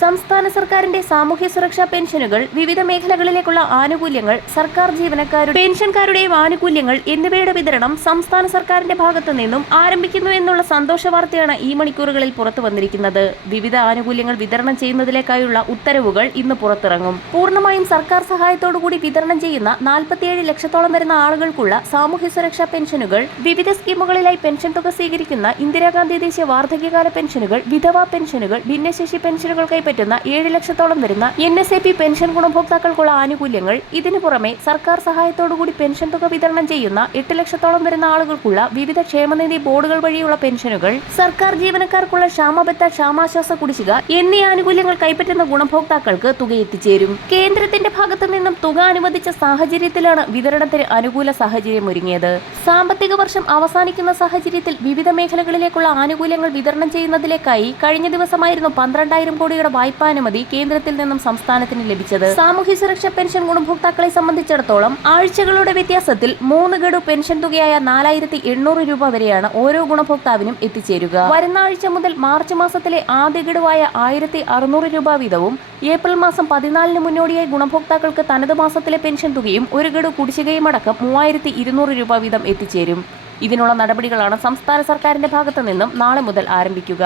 സംസ്ഥാന സർക്കാരിന്റെ സാമൂഹ്യ സുരക്ഷാ പെൻഷനുകൾ വിവിധ മേഖലകളിലേക്കുള്ള ആനുകൂല്യങ്ങൾ സർക്കാർ ജീവനക്കാരുടെ പെൻഷൻകാരുടെയും ആനുകൂല്യങ്ങൾ എന്നിവയുടെ വിതരണം സംസ്ഥാന സർക്കാരിന്റെ ഭാഗത്തു നിന്നും ആരംഭിക്കുന്നു എന്നുള്ള സന്തോഷ വാർത്തയാണ് ഈ മണിക്കൂറുകളിൽ പുറത്തു വന്നിരിക്കുന്നത്. വിവിധ ആനുകൂല്യങ്ങൾ വിതരണം ചെയ്യുന്നതിലേക്കായുള്ള ഉത്തരവുകൾ ഇന്ന് പുറത്തിറങ്ങും. പൂർണമായും സർക്കാർ സഹായത്തോടുകൂടി വിതരണം ചെയ്യുന്ന നാൽപ്പത്തിയേഴ് ലക്ഷത്തോളം വരുന്ന ആളുകൾക്കുള്ള സാമൂഹ്യ സുരക്ഷാ പെൻഷനുകൾ വിവിധ സ്കീമുകളിലായി പെൻഷൻ തുക സ്വീകരിക്കുന്ന ഇന്ദിരാഗാന്ധി ദേശീയ വാർദ്ധക്യകാല പെൻഷനുകൾ വിധവാ പെൻഷനുകൾ ഭിന്നശേഷി പെൻഷനുകൾ കൈപ്പറ്റുന്ന ഏഴ് ലക്ഷത്തോളം വരുന്ന N S A P pension ഗുണഭോക്താക്കൾക്കുള്ള ആനുകൂല്യങ്ങൾ ഇതിനു പുറമെ സർക്കാർ സഹായത്തോടുകൂടി പെൻഷൻ തുക വിതരണം ചെയ്യുന്ന എട്ട് ലക്ഷത്തോളം വരുന്ന ആളുകൾക്കുള്ള വിവിധ ക്ഷേമനിധി ബോർഡുകൾ വഴിയുള്ള പെൻഷനുകൾ സർക്കാർ ജീവനക്കാർക്കുള്ള ക്ഷാമബത്ത ക്ഷാമാശ്വാസ കുടിശ്ശിക എന്നീ ആനുകൂല്യങ്ങൾ കൈപ്പറ്റുന്ന ഗുണഭോക്താക്കൾക്ക് തുക എത്തിച്ചേരും. കേന്ദ്രത്തിന്റെ ഭാഗത്തു നിന്നും തുക അനുവദിച്ച സാഹചര്യത്തിലാണ് വിതരണത്തിന് അനുകൂല സാഹചര്യം ഒരുങ്ങിയത്. സാമ്പത്തിക വർഷം അവസാനിക്കുന്ന സാഹചര്യത്തിൽ വിവിധ മേഖലകളിലേക്കുള്ള ആനുകൂല്യങ്ങൾ വിതരണം ചെയ്യുന്നതിലേക്കായി കഴിഞ്ഞ ദിവസമായിരുന്നു പന്ത്രണ്ടായിരം കോടിയുടെ വായ്പാനുമതി കേന്ദ്രത്തിൽ നിന്നും സംസ്ഥാനത്തിന് ലഭിച്ചത്. സാമൂഹ്യ സുരക്ഷാ പെൻഷൻ ഗുണഭോക്താക്കളെ സംബന്ധിച്ചിടത്തോളം ആഴ്ചകളുടെ വ്യത്യാസത്തിൽ മൂന്ന് ഗഡു പെൻഷൻ തുകയായ നാലായിരത്തി എണ്ണൂറ് രൂപ വരെയാണ് ഓരോ ഗുണഭോക്താവിനും എത്തിച്ചേരുക. വരുന്ന ആഴ്ച മുതൽ മാർച്ച് മാസത്തിലെ ആദ്യ ഗഡുവായ ആയിരത്തി അറുന്നൂറ് രൂപ വീതവും ഏപ്രിൽ മാസം പതിനാലിന് മുന്നോടിയായി ഗുണഭോക്താക്കൾക്ക് തനത് മാസത്തിലെ പെൻഷൻ തുകയും ഒരു ഗഡു കുടിശ്ശികയും അടക്കം മൂവായിരത്തി ഇരുന്നൂറ് രൂപ വീതം എത്തിച്ചേരും. ഇതിനുള്ള നടപടികളാണ് സംസ്ഥാന സർക്കാരിന്റെ ഭാഗത്തു നിന്നും നാളെ മുതൽ ആരംഭിക്കുക.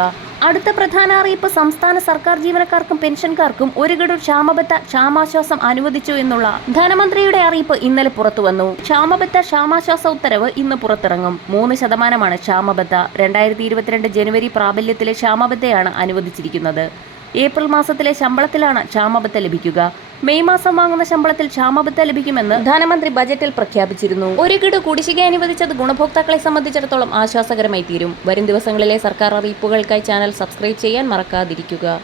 അടുത്ത പ്രധാന അറിയിപ്പ് സംസ്ഥാന സർക്കാർ ജീവനക്കാർക്കും പെൻഷൻകാർക്കും ഒരു ഗഡു ക്ഷാമബത്ത ക്ഷാമാശ്വാസം അനുവദിച്ചു എന്നുള്ള ധനമന്ത്രിയുടെ അറിയിപ്പ് ഇന്നലെ പുറത്തുവന്നു. ക്ഷാമബത്ത ക്ഷാമാശ്വാസ ഉത്തരവ് ഇന്ന് പുറത്തിറങ്ങും. മൂന്ന് ശതമാനമാണ് ക്ഷാമബത്ത. രണ്ടായിരത്തി ഇരുപത്തിരണ്ട് ജനുവരി പ്രാബല്യത്തിലെ ക്ഷാമബത്തയാണ് അനുവദിച്ചിരിക്കുന്നത്. ഏപ്രിൽ മാസത്തിലെ ശമ്പളത്തിലാണ് ക്ഷാമബത്ത ലഭിക്കുക. മെയ് മാസം വാങ്ങുന്ന ശമ്പളത്തിൽ ക്ഷാമബത്ത ലഭിക്കുമെന്ന് പ്രധാനമന്ത്രി ബജറ്റിൽ പ്രഖ്യാപിച്ചിരുന്നു. ഒരു ഗഡു കുടിശ്ശിക അനുവദിച്ചത് ഗുണഭോക്താക്കളെ സംബന്ധിച്ചിടത്തോളം ആശ്വാസകരമായി തീരും വരും ദിവസങ്ങളിലെ സർക്കാർ അറിയിപ്പുകൾക്കായി ചാനൽ സബ്സ്ക്രൈബ് ചെയ്യാൻ മറക്കാതിരിക്കുക.